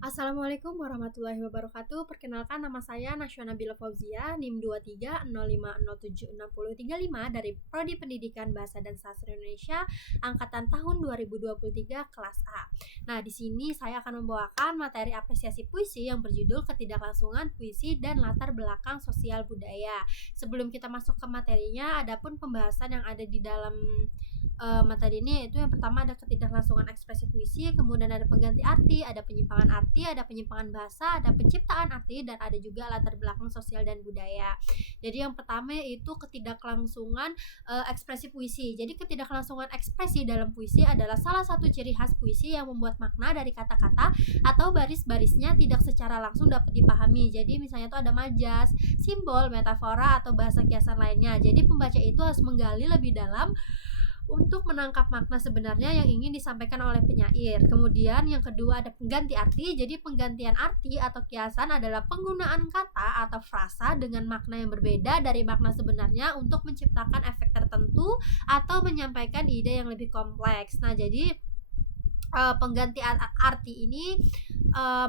Assalamualaikum warahmatullahi wabarakatuh. Perkenalkan, nama saya Nasya Nabila Fauzia, NIM 2305076035 dari Prodi Pendidikan Bahasa dan Sastra Indonesia angkatan tahun 2023 kelas A. Nah, di sini saya akan membawakan materi apresiasi puisi yang berjudul Ketidaklangsungan Puisi dan Latar Belakang Sosial Budaya. Sebelum kita masuk ke materinya, adapun pembahasan yang ada di dalam materi ini, yaitu yang pertama ada ketidaklangsungan ekspresi puisi, kemudian ada pengganti arti, ada penyimpangan arti, ada penyimpangan bahasa, ada penciptaan arti, dan ada juga latar belakang sosial dan budaya. Jadi yang pertama yaitu ketidaklangsungan ekspresi puisi. Jadi ketidaklangsungan ekspresi dalam puisi adalah salah satu ciri khas puisi yang membuat makna dari kata-kata atau baris-barisnya tidak secara langsung dapat dipahami. Jadi misalnya itu ada majas, simbol, metafora, atau bahasa kiasan lainnya. Jadi pembaca itu harus menggali lebih dalam untuk menangkap makna sebenarnya yang ingin disampaikan oleh penyair. Kemudian yang kedua ada pengganti arti. Jadi penggantian arti atau kiasan adalah penggunaan kata atau frasa dengan makna yang berbeda dari makna sebenarnya untuk menciptakan efek tertentu atau menyampaikan ide yang lebih kompleks. Nah, jadi pengganti arti ini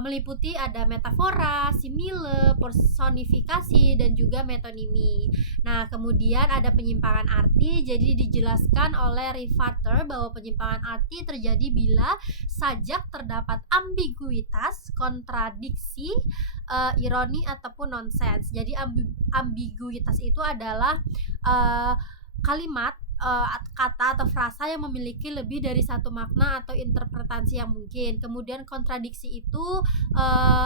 meliputi ada metafora, simile, personifikasi, dan juga metonimi. Nah, kemudian ada penyimpangan arti. Jadi dijelaskan oleh Rifater bahwa penyimpangan arti terjadi bila sajak terdapat ambiguitas, kontradiksi, ironi, ataupun nonsens. Jadi ambiguitas itu adalah kalimat, kata atau frasa yang memiliki lebih dari satu makna atau interpretasi yang mungkin. Kemudian kontradiksi itu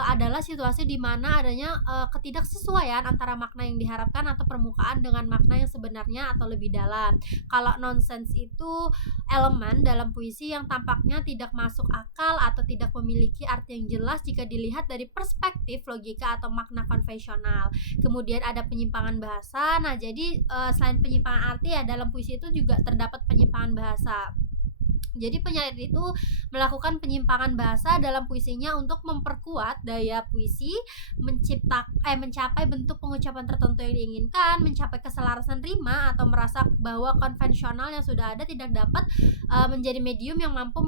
adalah situasi di mana adanya ketidaksesuaian antara makna yang diharapkan atau permukaan dengan makna yang sebenarnya atau lebih dalam. Kalau nonsense itu elemen dalam puisi yang tampaknya tidak masuk akal atau tidak memiliki arti yang jelas jika dilihat dari perspektif logika atau makna konvensional. Kemudian ada penyimpangan bahasa. Nah, jadi selain penyimpangan arti ya, dalam puisi itu juga terdapat penyimpangan bahasa. Jadi penyair itu melakukan penyimpangan bahasa dalam puisinya untuk memperkuat daya puisi, mencapai bentuk pengucapan tertentu yang diinginkan, mencapai keselarasan rima, atau merasa bahwa konvensional yang sudah ada tidak dapat menjadi medium yang mampu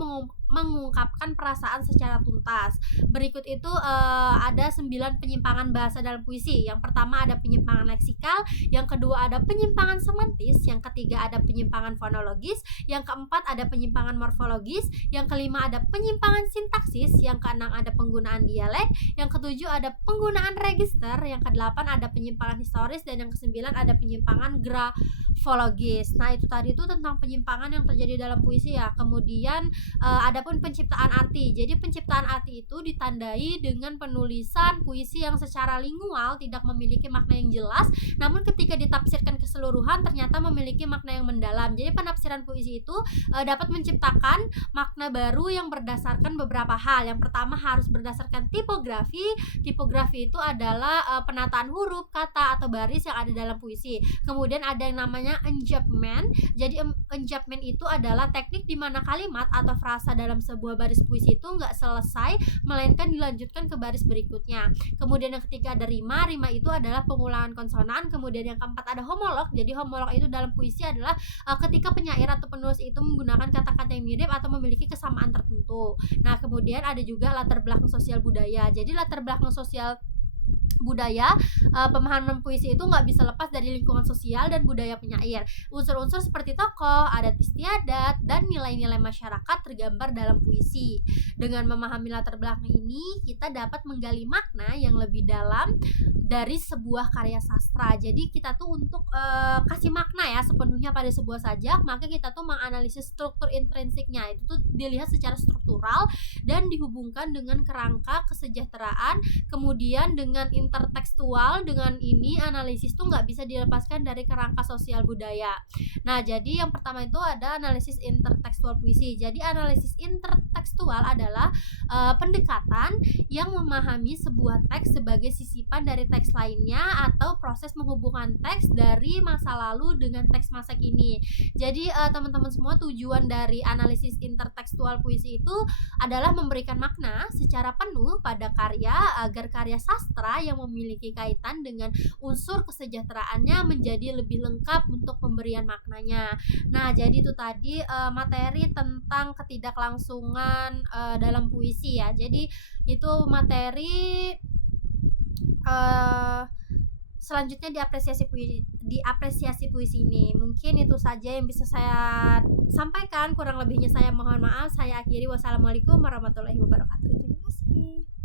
mengungkapkan perasaan secara tuntas. Berikut itu ada 9 penyimpangan bahasa dalam puisi. Yang pertama ada penyimpangan leksikal, yang kedua ada penyimpangan semantis, yang ketiga ada penyimpangan fonologis, yang keempat ada penyimpangan morfologis, yang kelima ada penyimpangan sintaksis, yang keenam ada penggunaan dialek, yang ketujuh ada penggunaan register, yang kedelapan ada penyimpangan historis, dan yang kesembilan ada penyimpangan grafologis. Nah, itu tadi itu tentang penyimpangan yang terjadi dalam puisi ya. Kemudian adapun penciptaan arti. Jadi penciptaan arti itu ditandai dengan penulisan puisi yang secara lingual tidak memiliki makna yang jelas, namun ketika ditafsirkan keseluruhan ternyata memiliki makna yang mendalam. Jadi penafsiran puisi itu dapat menciptakan makna baru yang berdasarkan beberapa hal. Yang pertama harus berdasarkan tipografi. Tipografi itu adalah penataan huruf, kata, atau baris yang ada dalam puisi. Kemudian ada yang namanya enjambment. Jadi enjambment itu adalah teknik di mana kalimat atau frasa dalam sebuah baris puisi itu nggak selesai, melainkan dilanjutkan ke baris berikutnya. Kemudian yang ketiga ada rima. Rima itu adalah pengulangan konsonan. Kemudian yang keempat ada homolog. Jadi homolog itu dalam puisi adalah ketika penyair atau penulis itu menggunakan kata-kata yang mirip atau memiliki kesamaan tertentu. Nah, kemudian ada juga latar belakang sosial budaya. Jadi latar belakang sosial budaya, pemahaman puisi itu nggak bisa lepas dari lingkungan sosial dan budaya penyair. Unsur-unsur seperti tokoh, adat istiadat, dan nilai-nilai masyarakat tergambar dalam puisi. Dengan memahami latar belakang ini, kita dapat menggali makna yang lebih dalam dari sebuah karya sastra. Jadi kita tuh untuk kasih makna ya sepenuhnya pada sebuah sajak, maka kita tuh menganalisis struktur intrinsiknya. Itu tuh dilihat secara struktural dan dihubungkan dengan kerangka kesejahteraan, kemudian dengan intertekstual. Dengan ini analisis tuh nggak bisa dilepaskan dari kerangka sosial budaya. Nah, jadi yang pertama itu ada analisis intertekstual puisi. Jadi analisis intertekstual adalah pendekatan yang memahami sebuah teks sebagai sisipan dari teks lainnya atau proses menghubungkan teks dari masa lalu dengan teks masa kini. Jadi teman-teman semua, tujuan dari analisis intertekstual puisi itu adalah memberikan makna secara penuh pada karya agar karya sastra yang memiliki kaitan dengan unsur kesejahteraannya menjadi lebih lengkap untuk pemberian maknanya. Nah, jadi itu tadi materi tentang ketidaklangsungan dalam puisi puisi ya. Jadi itu materi eh selanjutnya diapresiasi puisi ini. Mungkin itu saja yang bisa saya sampaikan, kurang lebihnya saya mohon maaf. Saya akhiri, wassalamualaikum warahmatullahi wabarakatuh. Terima kasih.